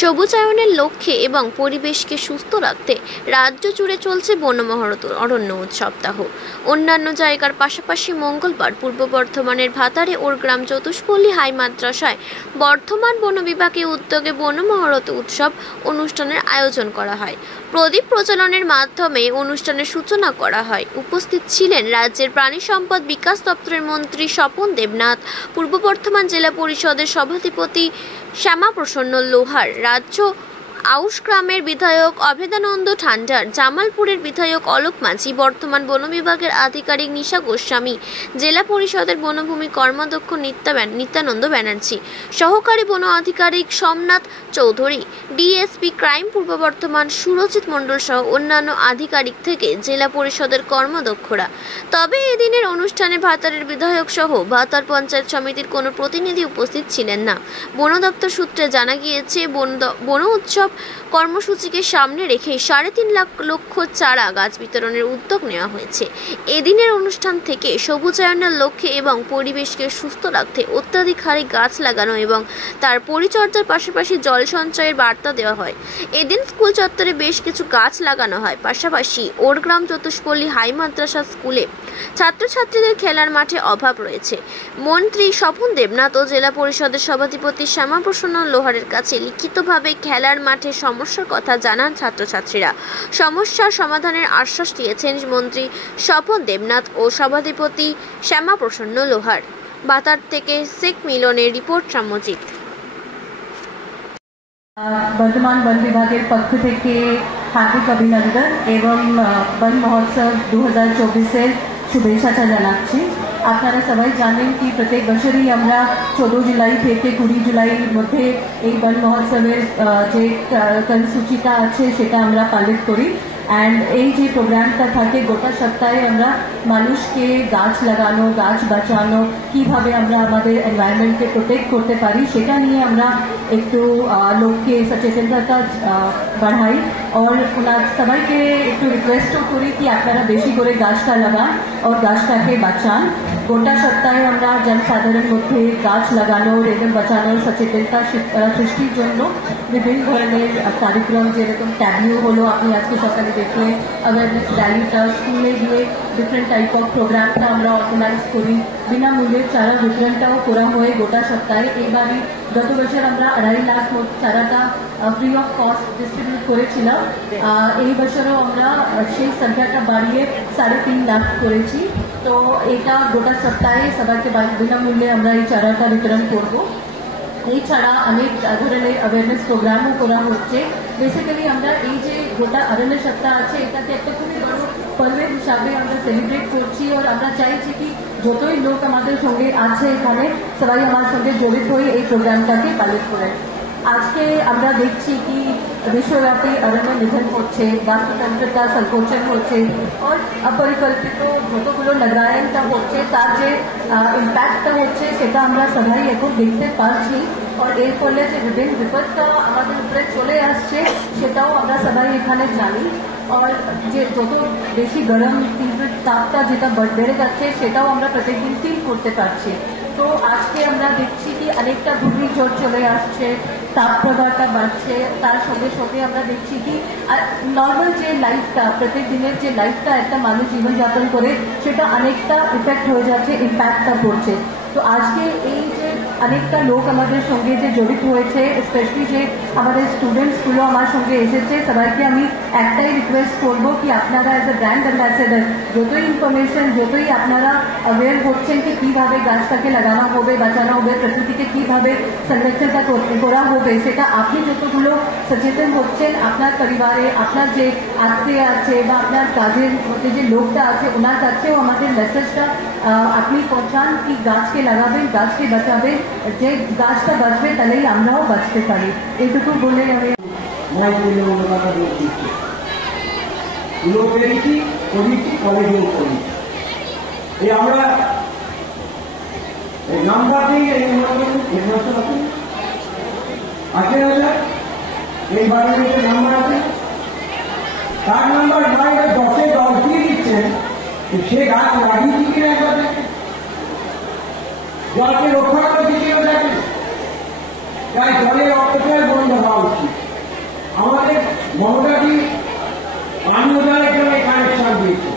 সবুজায়নের লক্ষ্যে এবং পরিবেশকে সুস্থ রাখতে রাজ্য জুড়ে চলছে বনমহরত অরণ্য সপ্তাহ। অন্যান্য জায়গার পাশাপাশি মঙ্গলবার পূর্ব বর্ধমানের ভাতারে ওরগ্রাম চতুষ্পল্লী হাই মাদ্রাসায় বর্ধমান বন বিভাগের উদ্যোগে বনমহরত উৎসব অনুষ্ঠানের আয়োজন করা হয়। প্রদীপ প্রজ্বলনের মাধ্যমে অনুষ্ঠানের সূচনা করা হয়। উপস্থিত ছিলেন রাজ্যের প্রাণী সম্পদ বিকাশ দপ্তরের মন্ত্রী স্বপন দেবনাথ, পূর্ব বর্ধমান জেলা পরিষদের সভাধিপতি শ্যামাপ্রসন্ন লোহার, রাজ্য আউশ গ্রামের বিধায়ক অভেদানন্দ ঠান্ডার, জামালপুরের বিধায়ক অলোক মাঝি, বর্ধমান বন বিভাগের আধিকারিক নিশা গোস্বামী, জেলা পরিষদের বনভূমি কর্মাধ্যক্ষ নিত্যানন্দ ব্যানার্জি, সহকারী বন আধিকারিক সোমনাথ চৌধুরী, ডিএসপি ক্রাইম পূর্ব বর্ধমান সুরজিৎ মণ্ডল সহ অন্যান্য আধিকারিক থেকে জেলা পরিষদের কর্মাধ্যক্ষরা। তবে এদিনের অনুষ্ঠানে ভাতারের বিধায়ক সহ ভাতার পঞ্চায়েত সমিতির কোনো প্রতিনিধি উপস্থিত ছিলেন না। বন দপ্তর সূত্রে জানা গিয়েছে, বন উৎসব কর্মসূচিকে সামনে রেখে 3.5 লক্ষ চারা গাছ বিতরণের উদ্যোগ নেওয়া হয়েছে। এদিনের অনুষ্ঠান থেকে সবুজায়নের লক্ষ্যে এবং পরিবেশকে সুস্থ রাখতে অত্যাধিক হারে গাছ লাগানো এবং তার পরিচর্যার পাশাপাশি জল সঞ্চয়ের বার্তা দেওয়া হয়। এদিন স্কুল চত্বরে বেশ কিছু গাছ লাগানো হয়। পাশাপাশি ওরগ্রাম চতুষ্পল্লী হাই মাদ্রাসা স্কুলে ছাত্রছাত্রীদের খেলার মাঠে অভাব রয়েছে। মন্ত্রী স্বপন দেবনাথ ও জেলা পরিষদের সভাধিপতি শ্যামাপ্রসন্ন লোহারের কাছে লিখিতভাবে খেলার মাঠে সমস্যার কথা জানান ছাত্রছাত্রীরা। সমস্যার সমাধানের আশ্বাস দিয়েছেন মন্ত্রী স্বপন দেবনাথ ও সভাধিপতি শ্যামাপ্রসন্ন লোহার। বাতার থেকে শেখ মিলনের রিপোর্ট সামজিৎ। বর্তমান বন বিভাগের পক্ষ থেকে হার্দিক অভিনন্দন এবং বন মহোৎসব 2024-এর শুভেচ্ছা জানাচ্ছি। আপনারা সবাই জানেন কি প্রত্যেক বছরই আমরা 14 জুলাই থেকে 20 জুলাইয়ের মধ্যে এই বন মহোৎসবের যে কর্মসূচিটা আছে সেটা আমরা পালন করি। অ্যান্ড এই যে প্রোগ্রামটা থাকে গোটা সপ্তাহে আমরা মানুষকে গাছ লাগানো, গাছ বাঁচানো, কিভাবে আমরা আমাদের এনভায়রনমেন্টকে প্রোটেক্ট করতে পারি সেটা নিয়ে আমরা একটু লোককে সচেতনতা বাড়াই। और সবাইকে একটু রিকোয়েস্টও করি কি আপনারা বেশি করে গাছটা লাগান ও গাছটাকে বাঁচান। গোটা সপ্তাহে আমরা জনসাধারণের মধ্যে গাছ লাগানোর এবং বাঁচানোর সচেতনতা সৃষ্টির জন্য বিভিন্ন ধরনের কার্যক্রম, যেরকম ট্যাবলিউ হলো, আপনি আজকে সকালে দেখলেন, অ্যাওয়ারনেস র্যালিটা, স্কুলে গিয়ে ডিফারেন্ট টাইপ অফ প্রোগ্রামটা আমরা অর্গানাইজ করি। বিনামূল্যে চারা বিতরণটাও করা হয় গোটা সপ্তাহে। এইবারই গত বছর আমরা 2.5 লাখ চারাটা ফ্রি অফ কস্ট ডিস্ট্রিবিউট করেছিলাম। এই বছরও আমরা সেই সংখ্যাটা বাড়িয়ে 3.5 লাখ করেছি। তো এটা গোটা সপ্তাহে সবাইকে বিনামূল্যে আমরা এই চারাটা বিতরণ করব। এছাড়া অনেক ধরনের অ্যাওয়ারনেস প্রোগ্রামও করা হচ্ছে। বেসিক্যালি আমরা এই যে গোটা অরণ্য সপ্তাহ আছে এটাকে একটা খুবই বড় পর্বের হিসাবে আমরা সেলিব্রেট করছি। আর আমরা চাইছি কি যতই লোক আমাদের সঙ্গে আছে এখানে সবাই আমার সঙ্গে জড়িত হয়ে এই প্রোগ্রামটাকে পালন করেন। আজকে আমরা দেখছি কি বিশ্বব্যাপী অরণ্য নিধন হচ্ছে, বাস্তুতন্ত্রতা সংকোচন হচ্ছে, আর অপরিকল্পিত যতগুলো নগরায়নটা হচ্ছে তার যে ইম্প্যাক্টটা হচ্ছে সেটা আমরা সবাই এখন দেখতে পাচ্ছি। আর এর ফলে যে বিভিন্ন বিপদটা আমাদের উপরে চলে আসছে সেটাও আমরা সবাই এখানে জানি। আর যে যত বেশি গরম তীব্র তাপটা যেটা বেড়ে যাচ্ছে সেটাও আমরা প্রত্যেকদিন ফিল করতে পারছি। তো আজকে আমরা দেখছি কি অনেকটা ঘূর্ণিঝড় চলে আসছে, তাপমাত্রাটা বাড়ছে, তার সঙ্গে সঙ্গে আমরা দেখছি কি নর্মাল যে লাইফটা, প্রত্যেক দিনের যে লাইফটা একটা মানুষ জীবনযাপন করে সেটা অনেকটা ইফেক্ট হয়ে যাচ্ছে, ইম্প্যাক্টটা পড়ছে। তো আজকে এই যে অনেকটা লোক আমাদের সঙ্গে যে জড়িত হয়েছে, স্পেশালি যে আমাদের স্টুডেন্টসগুলো আমার সঙ্গে এসেছে, সবাইকে আমি একটাই রিকোয়েস্ট করবো কি আপনারা অ্যাজ এ ব্র্যান্ড অ্যাম্বাসেডার যতই ইনফরমেশন, যতই আপনারা অ্যাওয়ার হচ্ছেন কি কীভাবে গাছটাকে লাগানো হবে, বাঁচানো হবে, প্রকৃতিকে কীভাবে সংরক্ষণটা করা হবে, সেটা আপনি যতগুলো সচেতন হচ্ছেন আপনার পরিবারে, আপনার যে আত্মীয় আছে বা আপনার কাজের মধ্যে যে লোকটা আছে ওনার কাছেও আমাদের মেসেজটা আপনি পৌঁছান কি গাছকে লাগাবেন, গাছকে বাঁচাবেন, যে গাছটা বাঁচবে তাহলেই আমরাও বাঁচতে পারি। এটুকু বলে আমি আমরা নাম্বার দিয়ে এই নাম্বার আছে, তার নাম্বার বাইরে 10-এ 10 দিয়ে দিচ্ছেন, সে গাছ লাগিয়েছি কিনা একবার দেখেন, জলকে রক্ষা করে দিচ্ছিল দেখেন, তাই জলের অপচয় বন্ধ হওয়া উচিত। মমতাজি পানীয় জলের জন্য কানেকশন দিয়েছে।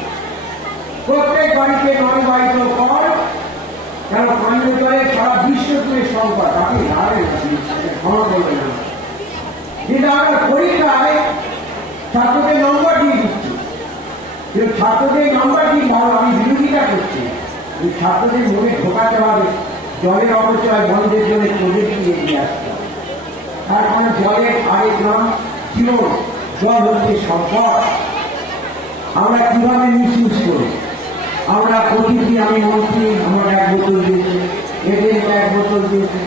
প্রত্যেক বাড়িতে 9 বাড়িতে কল, কেন পানীয় জলের সারা বিশ্ব জুড়ে সংকট। আপনি ক্ষমা করবেন না, কিন্তু আমরা পরীক্ষায় ছাত্রদের নম্বর দিয়ে দিচ্ছি, কিন্তু ছাত্রদের নম্বর দিয়ে আমি বিরোধিতা করছি। ছাত্রদের মনে ঢোকাতে হবে জলের অপচয় বন্ধের জন্য প্রজেক্ট এগিয়ে আসতে হবে। তার কারণে জলের আরেক নাম জীবন, জল হচ্ছে সম্পদ। আমরা কিভাবে মিসইউজ করি? আমরা প্রতিদিন, আমি মন্ত্রী আমার 1 বোতল দিয়েছে, এদের 1 বোতল দিয়েছে,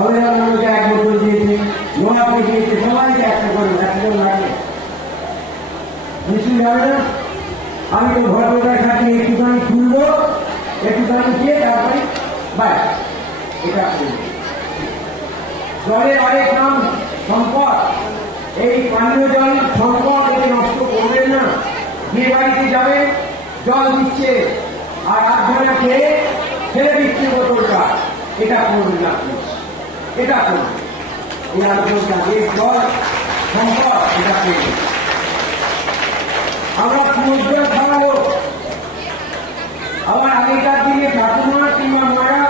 অভিনন্দনকে 1 বোতল দিয়েছে, নোয়াকে দিয়েছে, সবাইকে একটা করে একজন লাগে মিছিল যাবে না। আমি তো ভদ্রতার সাথে একটুখানি তুলবো, একটুখানি দিয়ে তারপরে বাই, এটা জলের আরেক নাম সম্পদ। এই পানীয় জল সম্পদ, এটি নষ্ট করবেন না। যে বাড়িতে যাবে জল দিচ্ছে আর 8 ঘন্টা খেয়ে ফেলে দিচ্ছে বোতলটা, এটা করবেন না, এটা করবেন। এই আলোচনা এই জল সম্পদ, এটা করবেন। আমরা পুনর্জল খাওয়ালো, আবার আগেকার দিনে ঠাকুমা কিংবা মারা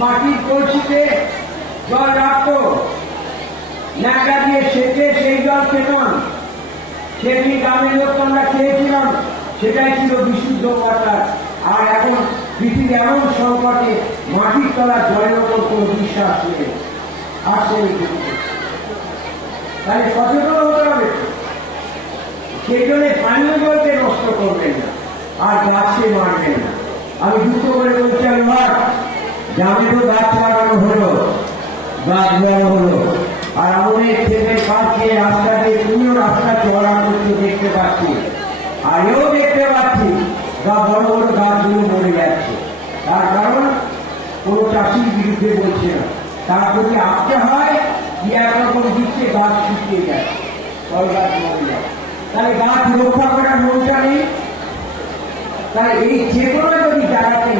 মাটির কলসিতে জল রাখতো, ন্যাকা দিয়ে সেচে সেই জল খেতাম। সেটি গ্রামের লোক আমরা খেয়েছিলাম, সেটাই ছিল বিশুদ্ধ ওয়াটার। আর এখন পৃথিবী এমন সংকটে মাটির তলার জলের ওপর কোনো বিশ্বাস নেই, আসছে। তাহলে সচেতন হতে হবে। সেই জন্য পানীয় জলকে নষ্ট করবেন না আর গাছকে মারবেন না। আমি দুটো করে বলছি, আমার গ্রামে তো গাছ লাগানো হলো, গাছ বড় হলো, আর আমাদের ছেলের পাশে রাস্তা দিয়ে তুমিও রাস্তা চড়া করতে দেখতে পাচ্ছি, আর এও দেখতে পাচ্ছি বড় বড় গাছগুলো মরে যাচ্ছে। তার কারণ কোনো চাষির বিরুদ্ধে বলছে না, তার যদি আসতে হয় কি একরকম দিচ্ছে, গাছ শুকিয়ে যায়, ফল গাছ মরে যায়। তাহলে গাছ রক্ষা করার মনটা নেই। তাহলে এই যে কোনো যদি জায়গাতে